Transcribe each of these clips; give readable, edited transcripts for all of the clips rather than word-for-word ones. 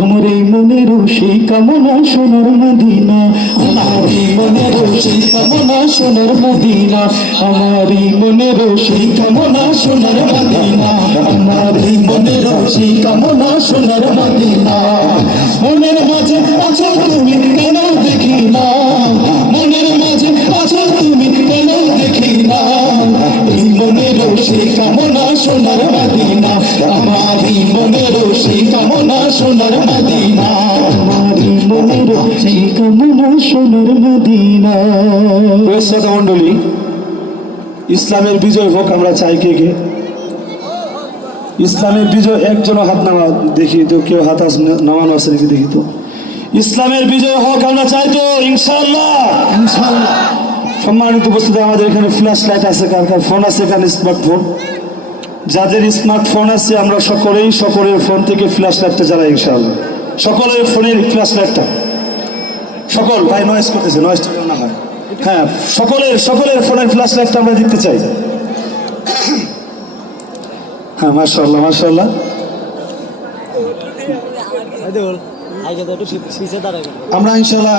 আমার এই মনের সেই কামনা সোনার মদিনা, আমার এই মনের সেই কামনা সোনার মদিনা, আমার এই মনের সেই কামনা সোনার মদিনা, আমার এই মনের সেই কামনা সোনার মদিনা। মনের মাঝে আছো তুমি কেন দেখি না, মনের মাঝে আছো তুমি কেন দেখি না, এই মনের সেই কামনা সোনার মদিনা, আমার এই মনের সেই কামনা সোনার মদিনা, আমার এই মনের সেই কামনা সোনার মদিনা। শ্রোতা মণ্ডলী, ইসলামের বিজয় হোক আমরা চাই। কে কে ইসলামের বিজয়? একজন হাত নামা দেখি তো, কেউ হাত নামানো আছে নাকি দেখি তো। ইসলামের বিজয় হোক আমরা চাই তো, ইনশাআল্লাহ ইনশাআল্লাহ। সম্মানিত উপস্থিতি, আমাদের এখানে ফ্ল্যাশ লাইট আছে, কার কার ফোন আছে এখানে, স্মার্টফোন? যাদের স্মার্টফোন আছে আমরা সকলের ফোন থেকে ফ্ল্যাশ লাইটটা জ্বালাই ইনশাআল্লাহ। সকলের ফোনের ফ্ল্যাশ লাইটটা, সকল ভাই নয়েজ করতেছে, নয়েজটা না হয়। হ্যাঁ, সকলের ফোনের ফ্ল্যাশ লাইটটা আমরা দেখতে চাই। হ্যাঁ, মাশাআল্লাহ মাশাআল্লাহ। আমরা ইনশাআল্লাহ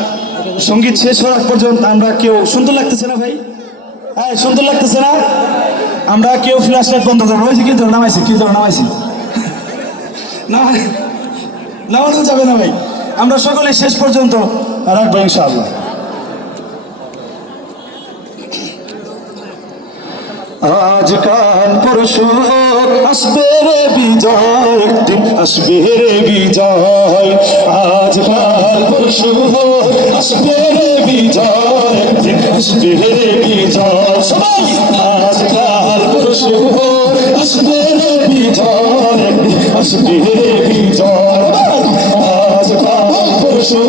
সঙ্গীত শেষ হওয়ার পর্যন্ত আমরা কেউ, সুন্দর লাগতেছে না ভাই? হ্যাঁ, সুন্দর লাগতেছে না? আমরা কেউ ফ্ল্যাশ লাইট বন্ধ করবো। কি ধর নামাইছি, কি ধর নামাইছি, নামানো যাবে না ভাই। আমরা সকলে শেষ পর্যন্ত রাখবো ইনশাআল্লাহ। আজকাল পরশু আসবে রে বিজয়, একদিন আসবে রে বিজয়। আজকাল পরশু আসবে রে বিজয়, একদিন আসবে রে বিজয়। সবাই আজকাল পরশু আসবে রে বিজয়, একদিন আসবে রে বিজয়। আজকাল পরশু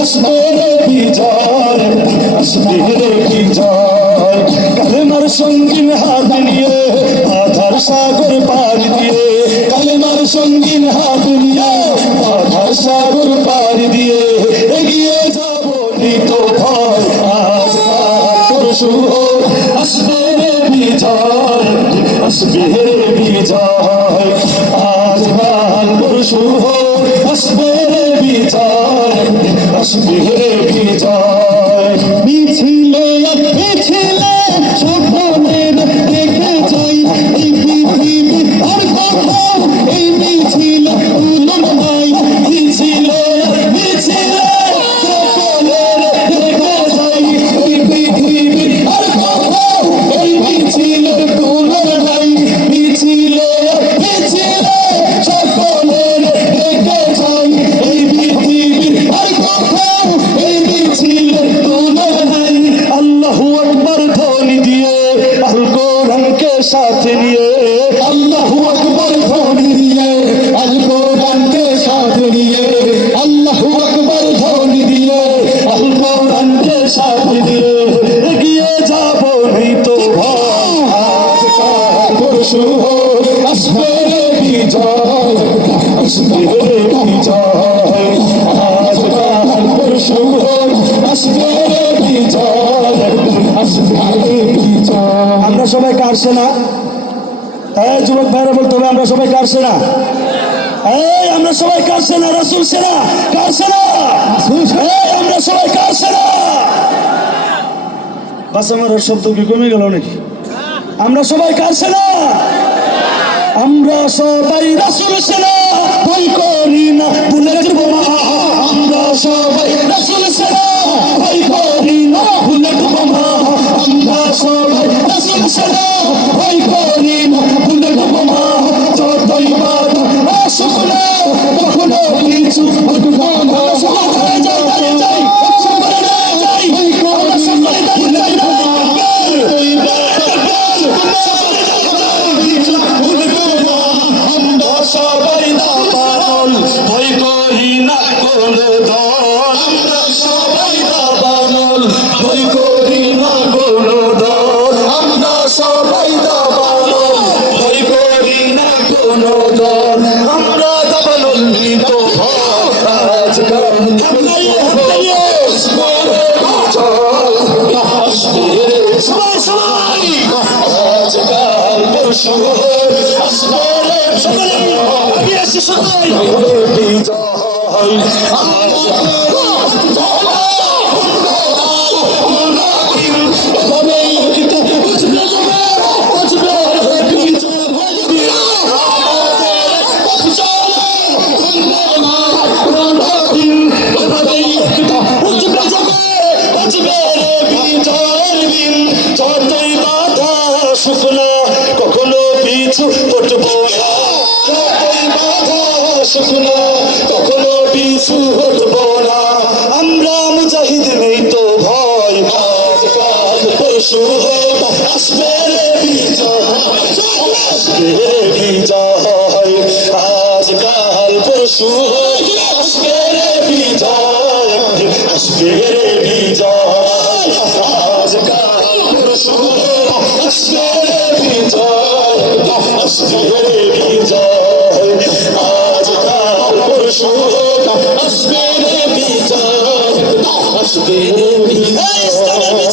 আসবে রে বিজয়, একদিন আসবে রে বিজয়। কালেমার সঙ্গীন হাত নিয়ে আধার সাগর পাড়ি দিয়ে, কালেমার সঙ্গীন হাত নিয়ে আধার সাগর পাড়ি দিয়ে এগিয়ে যাব নিত ভয়। আজকাল পরশু আসবে রে বিজয়, আসবে রে বিজয়। আজকাল পরশু আসবে রে বিজয়, আসবে রে বিজয়। মিছিলে মিছিলে স্বপ্নের দেখতে চাই এই পৃথিবী আর কোথাও, এই মিছিল তুলনা নাই। মিছিলে মিছিলে স্বপ্নের দেখতে চাই এই পৃথিবী আর কোথাও, এই মিছিল তুলনা নাই। মিছিলে মিছিলে স্বপ্নের দেখতে চাই এই পৃথিবী আর কোথাও, এই মিছিল তুলনা নাই। আল্লাহু আকবার ধ্বনি দিয়ে আল কোরআনকে সাথে নিয়ে, আল্লাহু আকবার ধ্বনি দিয়ে আল কোরআনকে সাথে নিয়ে, আল্লাহু আকবার ধ্বনি দিয়ে আল কোরআনকে সাথে নিয়ে এগিয়ে যাব নিত ভয়। আজকাল পরশু আসবে রে বিজয়, আসবে রে বিজয়। আজকাল পরশু আসবে রে বিজয়, আসবে রে বিজয়। আমরা সবাই কার সেনা? এই যুবক ভাইরা বলতে হবে, আমরা সবাই কার সেনা? এই আমরা সবাই কার সেনা? রাসূল সেনা। কার সেনা? এই আমরা সবাই কার সেনা? বাস আমার শব্দ কি কমে গেল নাকি? আমরা সবাই কার সেনা? আমরা সবাই রাসূল সেনা, ভয় করি না বুলেট বোমা। আমরা সবাই রাসূল সেনা, ভয় করি না বুলেট বোমা। আমরা সবাই রাসূল সেনা, ভয় করি না বুলেট বোমা। যতই বাধা আসুক না কখনো কিছু হবে না। সবাই যাই যাই যাই সবাই যাই, আমরা সবাই যাই যাই সবাই না পাগল, ভয় করি না কোনো দল। আমরা সবাই না পাগল, ভয় করি না কোনো দল। আমরা পরশু আসবে রে সকলে এগিয়ে এসে সকলে বিজয় শুকনা কখনো পিছু হটবো না শুকনা কখনো পিছু হটবো না আমরা মুজাহিদ নেই তো ভয় আজকাল পরশু আসবে রে বিজয় আসবে রে বিজয় আজকাল পরশু আসবে রে বিজয় আসবে রে বিজয় আজকাল পরশু আসবে রে বিজয় আসবে রে বিজয় আজকাল পরশু আসবে রে বিজয় আসবে রে বিজয়